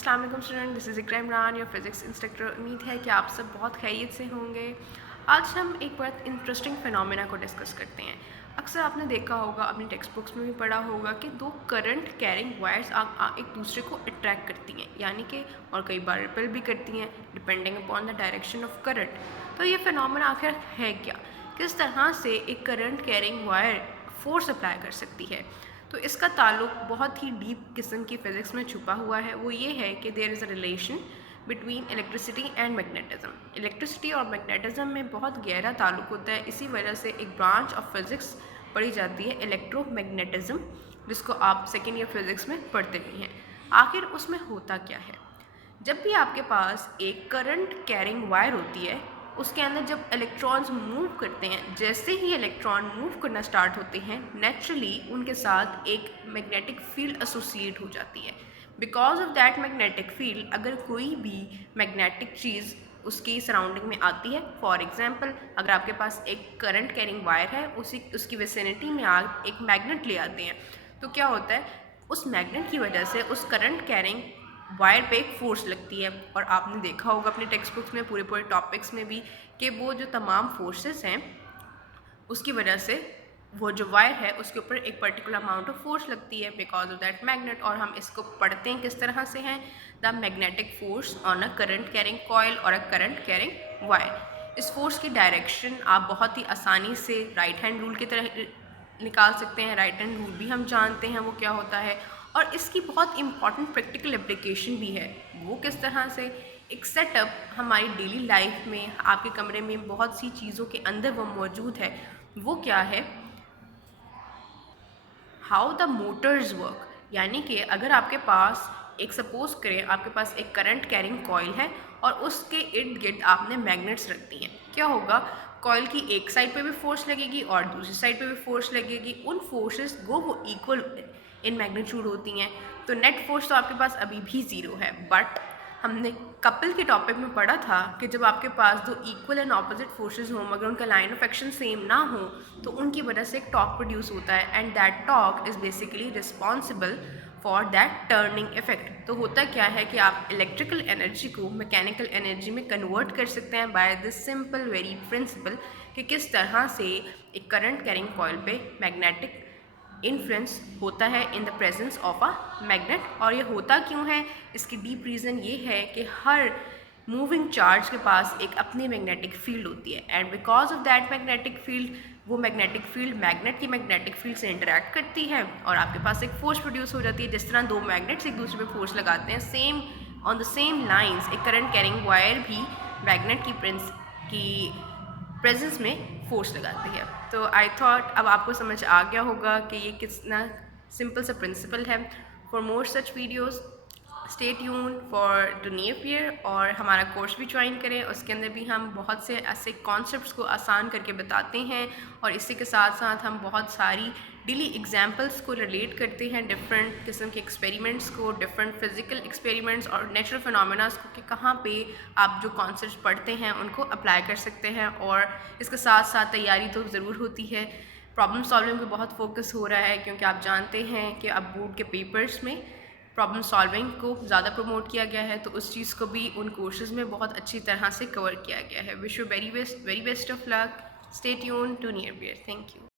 अस्सलाम वालेकुम student, this is Iqra Imran, your physics instructor. उम्मीद है कि आप सब बहुत खैरियत से होंगे। आज हम एक बहुत इंटरेस्टिंग फिनोमेना को डिस्कस करते हैं। अक्सर आपने देखा होगा, अपनी टेक्स्ट बुक्स में भी पढ़ा होगा कि दो करंट कैरिंग वायर्स एक दूसरे को अट्रैक्ट करती हैं, यानी कि और कई बार रिपेल भी करती हैं depending upon the direction of current. तो ये फिनोमेना आखिर है क्या? किस तरह से एक current carrying wire force apply कर सकती है? तो इसका ताल्लुक बहुत ही डीप किस्म की फ़िज़िक्स में छुपा हुआ है। वो ये है कि there is a relation between electricity and magnetism. Electricity और मैग्नेटिज़्म में बहुत गहरा ताल्लुक होता है। इसी वजह से एक ब्रांच ऑफ फिज़िक्स पढ़ी जाती है इलेक्ट्रोमैग्नेटिज़्म, जिसको आप सेकेंड ईयर फिज़िक्स में पढ़ते भी हैं। आखिर उसमें होता क्या है? जब भी आपके पास एक करंट कैरिंग वायर होती है, उसके अंदर जब इलेक्ट्रॉन्स मूव करते हैं, जैसे ही इलेक्ट्रॉन मूव करना स्टार्ट होते हैं, नेचुरली उनके साथ एक मैग्नेटिक फील्ड एसोसिएट हो जाती है। Because of that magnetic field, अगर कोई भी मैग्नेटिक चीज़ उसकी सराउंडिंग में आती है, फॉर एग्जांपल अगर आपके पास एक करंट कैरिंग वायर है, उसकी विसिनिटी में आप एक मैग्नेट ले आते हैं, तो क्या होता है, उस मैग्नेट की वजह से उस करंट कैरिंग वायर पे एक फोर्स लगती है। और आपने देखा होगा अपने टेक्स्ट बुक्स में पूरे टॉपिक्स में भी कि वो जो तमाम फोर्सेस हैं, उसकी वजह से वो जो वायर है उसके ऊपर एक पर्टिकुलर अमाउंट ऑफ फोर्स लगती है बिकॉज ऑफ दैट मैग्नेट। और हम इसको पढ़ते हैं किस तरह से हैं, the magnetic force on a current carrying coil और अ करंट कैरिंग वायर। इस फोर्स की डायरेक्शन आप बहुत ही आसानी से राइट हैंड रूल की तरह निकाल सकते हैं। राइट हैंड रूल भी हम जानते हैं वो क्या होता है, और इसकी बहुत इंपॉर्टेंट प्रैक्टिकल एप्लीकेशन भी है। वो किस तरह से, एक सेटअप हमारी डेली लाइफ में आपके कमरे में बहुत सी चीज़ों के अंदर वो मौजूद है। वो क्या है, हाउ द मोटर्स वर्क। यानी कि अगर आपके पास एक, सपोज करें आपके पास एक करंट कैरिंग कॉइल है और उसके इर्द गिर्द आपने मैग्नेट्स रख दी हैं, क्या होगा, कॉइल की एक साइड पे भी फोर्स लगेगी और दूसरी साइड पे भी फोर्स लगेगी। उन फोर्सेस वो इक्वल इन मैग्नीट्यूड होती हैं। तो नेट फोर्स तो आपके पास अभी भी ज़ीरो है, बट हमने कपल के टॉपिक में पढ़ा था कि जब आपके पास दो इक्वल एंड ऑपोजिट फोर्सेस हों मगर उनका लाइन ऑफ एक्शन सेम ना हो, तो उनकी वजह से एक टॉर्क प्रोड्यूस होता है, and that torque is basically responsible for that turning effect. तो होता क्या है कि आप इलेक्ट्रिकल एनर्जी को मैकेनिकल एनर्जी में कन्वर्ट कर सकते हैं by this simple very principle, कि किस तरह से एक करंट कैरिंग कॉइल पे मैग्नेटिक इन्फ्लुएंस होता है in the presence of a magnet. और ये होता क्यों है, इसकी डीप रीज़न ये है कि हर मूविंग चार्ज के पास एक अपनी मैग्नेटिक फील्ड होती है, and because of that magnetic field, वो मैग्नेटिक फील्ड मैग्नेट की मैग्नेटिक फील्ड से इंटरेक्ट करती है और आपके पास एक फोर्स प्रोड्यूस हो जाती है। जिस तरह दो मैग्नेट्स एक दूसरे पे फोर्स लगाते हैं, same on the same lines एक करंट कैरिंग वायर भी मैग्नेट की प्रेजेंस में फोर्स लगाती है। तो आई थॉट अब आपको समझ आ गया होगा कि ये कितना सिंपल सा प्रिंसिपल है। For more such videos stay tune for to near year, और हमारा कोर्स भी ज्वाइन करें। उसके अंदर भी हम बहुत से ऐसे कॉन्सेप्ट्स को आसान करके बताते हैं, और इसी के साथ साथ हम बहुत सारी डेली एग्जाम्पल्स को रिलेट करते हैं, डिफरेंट किस्म के एक्सपेरिमेंट्स को, डिफरेंट फिजिकल एक्सपेरिमेंट्स और नेचुरल फिनोमेनास को, कि कहाँ पे आप जो कॉन्सेप्ट्स पढ़ते हैं उनको अप्लाई कर सकते हैं। और इसके साथ साथ तैयारी तो ज़रूर होती है, प्रॉब्लम सॉल्विंग पे बहुत फोकस हो रहा है, क्योंकि आप जानते हैं कि अब बोर्ड के पेपर्स में प्रॉब्लम सॉल्विंग को ज़्यादा प्रमोट किया गया है, तो उस चीज़ को भी उन कोर्सेज़ में बहुत अच्छी तरह से कवर किया गया है। Wish you very best of luck. Stay tune to near beer. Thank you.